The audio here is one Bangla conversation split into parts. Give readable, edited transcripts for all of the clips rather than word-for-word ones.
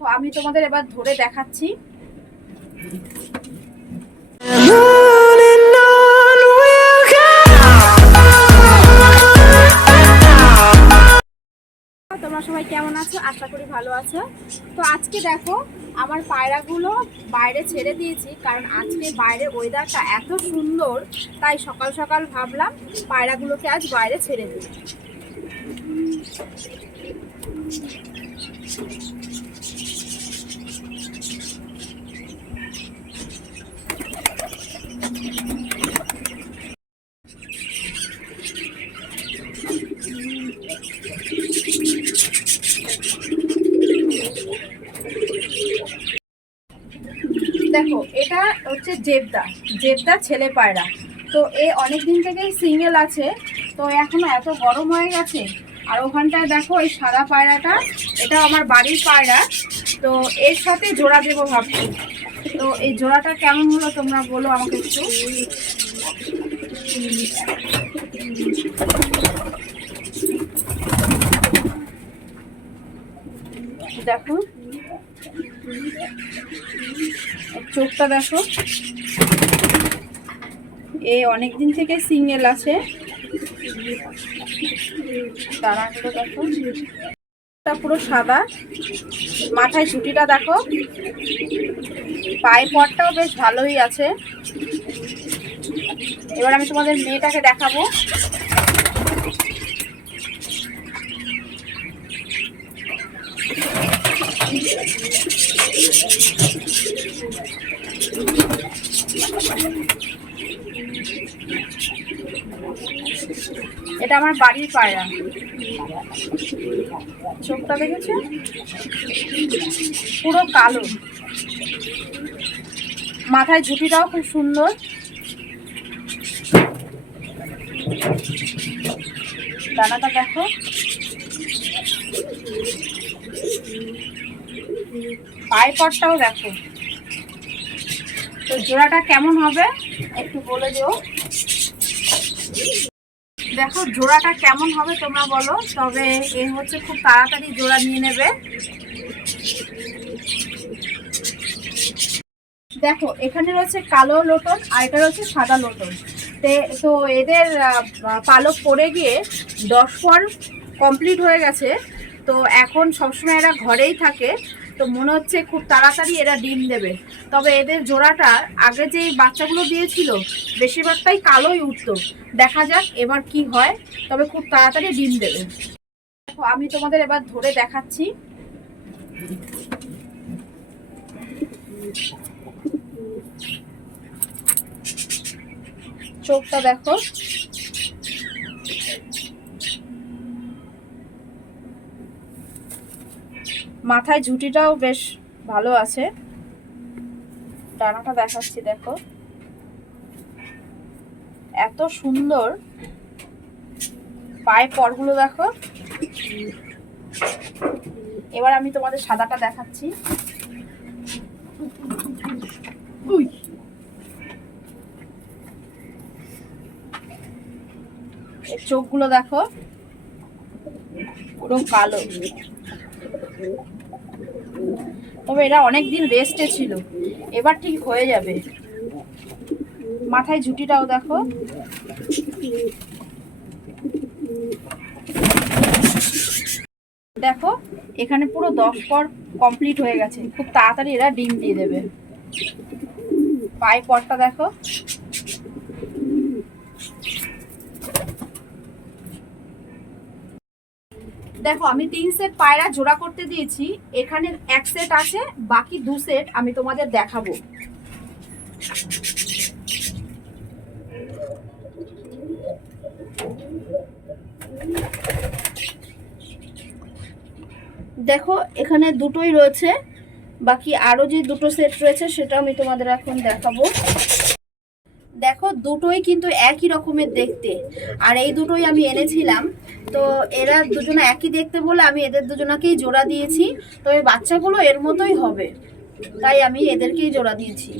দেখো আমি তোমাদের এবার ধরে দেখাচ্ছি। তোমরা সবাই কেমন আছো? আশা করি ভালো আছো। তো আজকে দেখো আমার পায়রাগুলো বাইরে ছেড়ে দিয়েছি, কারণ আজকে বাইরের ওয়েদারটা এত সুন্দর, তাই সকাল সকাল ভাবলাম পায়রাগুলোকে আজ বাইরে ছেড়ে দিই। দেখো এটা হচ্ছে জেবদা ছেলে পায়রা। তো এ অনেক দিন থেকেই সিঙ্গেল আছে, তো এখনো এত গরম হয়ে গেছে। আর ওখানটায় দেখো এই সাদা পায়রাটা, এটা আমার বাড়ির পায়রা। তো এর সাথে জোড়া দেবো ভাবছি। তো এই জোড়াটা কেমন হলো তোমরা বলো আমাকে একটু। দেখো চোখটা দেখো, এ অনেকদিন থেকে সিঙ্গেল আছে। দাঁড়াগুলো দেখো, পুরো সাদা, মাথায় ছুটিটা দেখো, পায়ের পরটাও বেশ ভালোই আছে। এবার আমি তোমাদের মেয়েটাকে দেখাবো। এটা আমার বাড়ির পায়রা। চোখটা দেখেছো, পুরো কালো, মাথায় ঝুঁটিটাও খুব সুন্দর। ডানাটা দেখো, পায়ের পরটাও দেখো। তো জোড়াটা কেমন হবে একটু বলে দিও। দেখো জোড়াটা কেমন হবে তোমরা বলো, তবে এ হচ্ছে খুব তাড়াতাড়ি জোড়া নিয়ে নেবে। দেখো এখানে রয়েছে কালো লোটন আর এটা রয়েছে সাদা লোটন। তো এদের পালক পড়ে গিয়ে 10 পর কমপ্লিট হয়ে গেছে। তো এখন সবসময় এরা ঘরেই থাকে, তো মনে হচ্ছে খুব তাড়াতাড়ি এরা ডিম দেবে। তবে এদের জোড়াটা আগে যে বাচ্চাগুলো দিয়েছিল বেশিরভাগটাই কালোই উঠতো। দেখা যাক এবার কি হয়, তবে খুব তাড়াতাড়ি ডিম দেবে। দেখো আমি তোমাদের এবার ধরে দেখাচ্ছি। চোখটা দেখো, মাথায় ঝুঁটিটাও বেশ ভালো আছে। ডানাটা দেখাচ্ছি দেখো, এত সুন্দর পায়ের পরগুলো দেখো। এবার আমি তোমাদের সাদাটা দেখাচ্ছি। এর চোখগুলো দেখো, পুরো কালো। তবে এরা অনেকদিন রেস্টে ছিল, এবার ঠিক হয়ে যাবে। মাথায় ঝুঁটিটাও দেখো। দেখো এখানে পুরো 10 পর কমপ্লিট হয়ে গেছে, খুব তাড়াতাড়ি এরা ডিম দিয়ে দেবে। পায়ের পরটা দেখো। দেখো আমি 3 সেট পায়রা জোড়া করতে দিয়েছি, এখানে 1 সেট আছে, বাকি 2 সেট আমি তোমাদের দেখাবো। দেখো এখানে দুটোই রয়েছে, বাকি আরো যে দুটো সেট রয়েছে সেটা আমি তোমাদের এখন দেখাবো। দেখো দুটোই কিন্তু একই রকমের দেখতে, আর এই দুটোই আমি এনেছিলাম। তো এরা দুজনে একই দেখতে বলে আমি এদের দুজনাকেই জোড়া দিয়েছি। তো এই বাচ্চাগুলো এর মতোই হবে, তাই আমি এদেরকেই জোড়া দিয়েছি।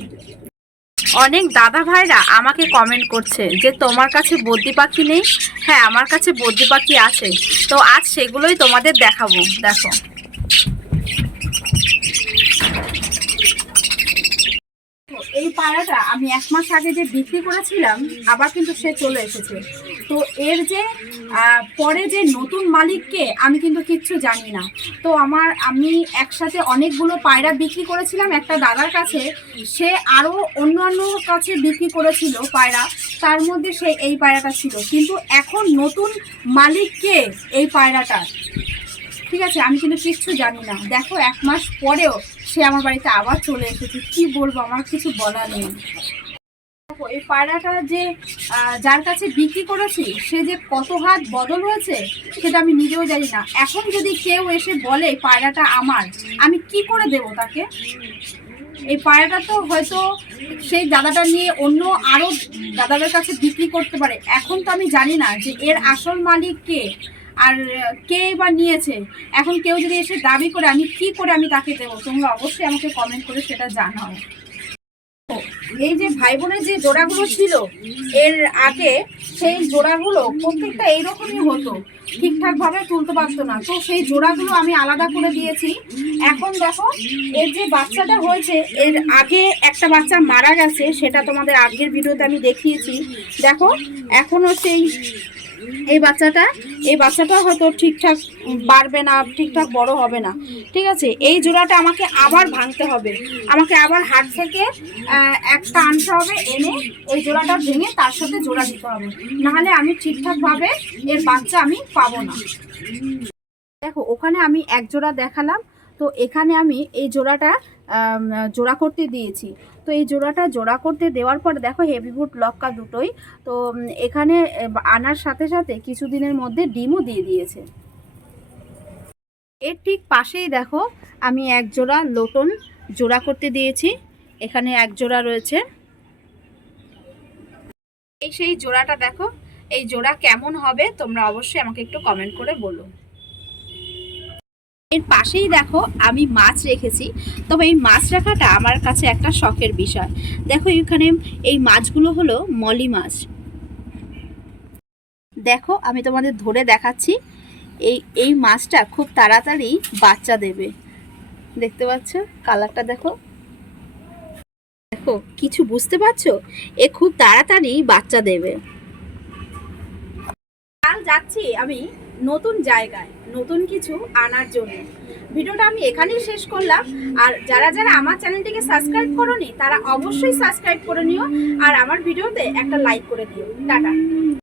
অনেক দাদা ভাইরা আমাকে কমেন্ট করছে যে তোমার কাছে বদ্রি পাখি নেই। হ্যাঁ আমার কাছে বদ্রি পাখি আছে, তো আজ সেগুলোই তোমাদের দেখাবো। দেখো পায়রাটা আমি 1 মাস আগে যে বিক্রি করেছিলাম আবার কিন্তু সে চলে এসেছে। তো এর যে পরে যে নতুন মালিককে আমি কিন্তু কিচ্ছু জানি না। তো আমি একসাথে অনেকগুলো পায়রা বিক্রি করেছিলাম একটা দাদার কাছে, সে আরও অন্যান্য কাছে বিক্রি করেছিল পায়রা, তার মধ্যে সে এই পায়রাটা ছিল। কিন্তু এখন নতুন মালিককে এই পায়রাটা, ঠিক আছে, আমি কিন্তু কিচ্ছু জানি না। দেখো 1 মাস পরেও সে আমার বাড়িতে আবার চলে এসেছে, কি বলবো, আমার কিছু বলার নেই। এই পায়রাটা যে যার কাছে বিক্রি করেছি সে যে কত হাত বদল হয়েছে সেটা আমি নিজেও জানি না। এখন যদি কেউ এসে বলে পায়রাটা আমার, আমি কি করে দেব তাকে? এই পায়রাটা তো হয়তো সেই দাদাটা নিয়ে অন্য আরও দাদাদের কাছে বিক্রি করতে পারে। এখন তো আমি জানি না যে এর আসল মালিক কে আর কে বা নিয়েছে। এখন কেউ যদি এসে দাবি করে, আমি কি করে আমি তাকে দেবো? তোমরা অবশ্যই আমাকে কমেন্ট করে সেটা জানাও। এই যে ভাই বোনের যে জোড়াগুলো ছিল এর আগে, সেই জোড়াগুলো প্রত্যেকটা এইরকমই হতো, ঠিকঠাক ভাবে তুলতে পারতো না। তো সেই জোড়াগুলো আমি আলাদা করে দিয়েছি। এখন দেখো এর যে বাচ্চাটা হয়েছে, এর আগে একটা বাচ্চা মারা গেছে, সেটা তোমাদের আগের ভিডিওতে আমি দেখিয়েছি। দেখো এখনও সেই এই বাচ্চাটা হয়তো ঠিকঠাক বাড়বে না, ঠিকঠাক বড় হবে না। ঠিক আছে, এই জোড়াটা আমাকে আবার ভাঙতে হবে, আমাকে আবার হাট থেকে একটা আনতে হবে, এনে এই জোড়াটা ভেঙে তার সাথে জোড়া দিতে হবে, নাহলে আমি ঠিকঠাকভাবে এর বাচ্চা আমি পাবো না। দেখো ওখানে আমি এক জোড়া দেখালাম, তো এখানে আমি এই জোড়াটা জোড়া করতে দিয়েছি। তো এই জোড়াটা জোড়া করতে দেওয়ার পর দেখো হেভিবুট লক্কা দুটোই তো এখানে আনার সাথে সাথে কিছুদিনের মধ্যে ডিমও দিয়ে দিয়েছে। এর ঠিক পাশেই দেখো আমি এক জোড়া লোটন জোড়া করতে দিয়েছি, এখানে এক জোড়া রয়েছে। এই সেই জোড়াটা দেখো, এই জোড়া কেমন হবে তোমরা অবশ্যই আমাকে একটু কমেন্ট করে বলো। এর পাশেই দেখো আমি মাছ রেখেছি, তবে এই মাছ রাখাটা আমার কাছে একটা শখের বিষয়। দেখো এখানে এই মাছগুলো হলো মলি মাছ। দেখো আমি তোমাদের ধরে দেখাচ্ছি, এই মাছটা খুব তাড়াতাড়ি বাচ্চা দেবে। দেখতে পাচ্ছ কালারটা, দেখো দেখো কিছু বুঝতে পারছো, এ খুব তাড়াতাড়ি বাচ্চা দেবে। কাল যাচ্ছি আমি নতুন জায়গায় নতুন কিছু আনার জন্য। ভিডিওটা আমি এখানেই শেষ করলাম। আর যারা যারা আমার চ্যানেলটিকে সাবস্ক্রাইব করোনি তারা অবশ্যই সাবস্ক্রাইব করে নিও, আর আমার ভিডিওতে একটা লাইক করে দিও। টাটা।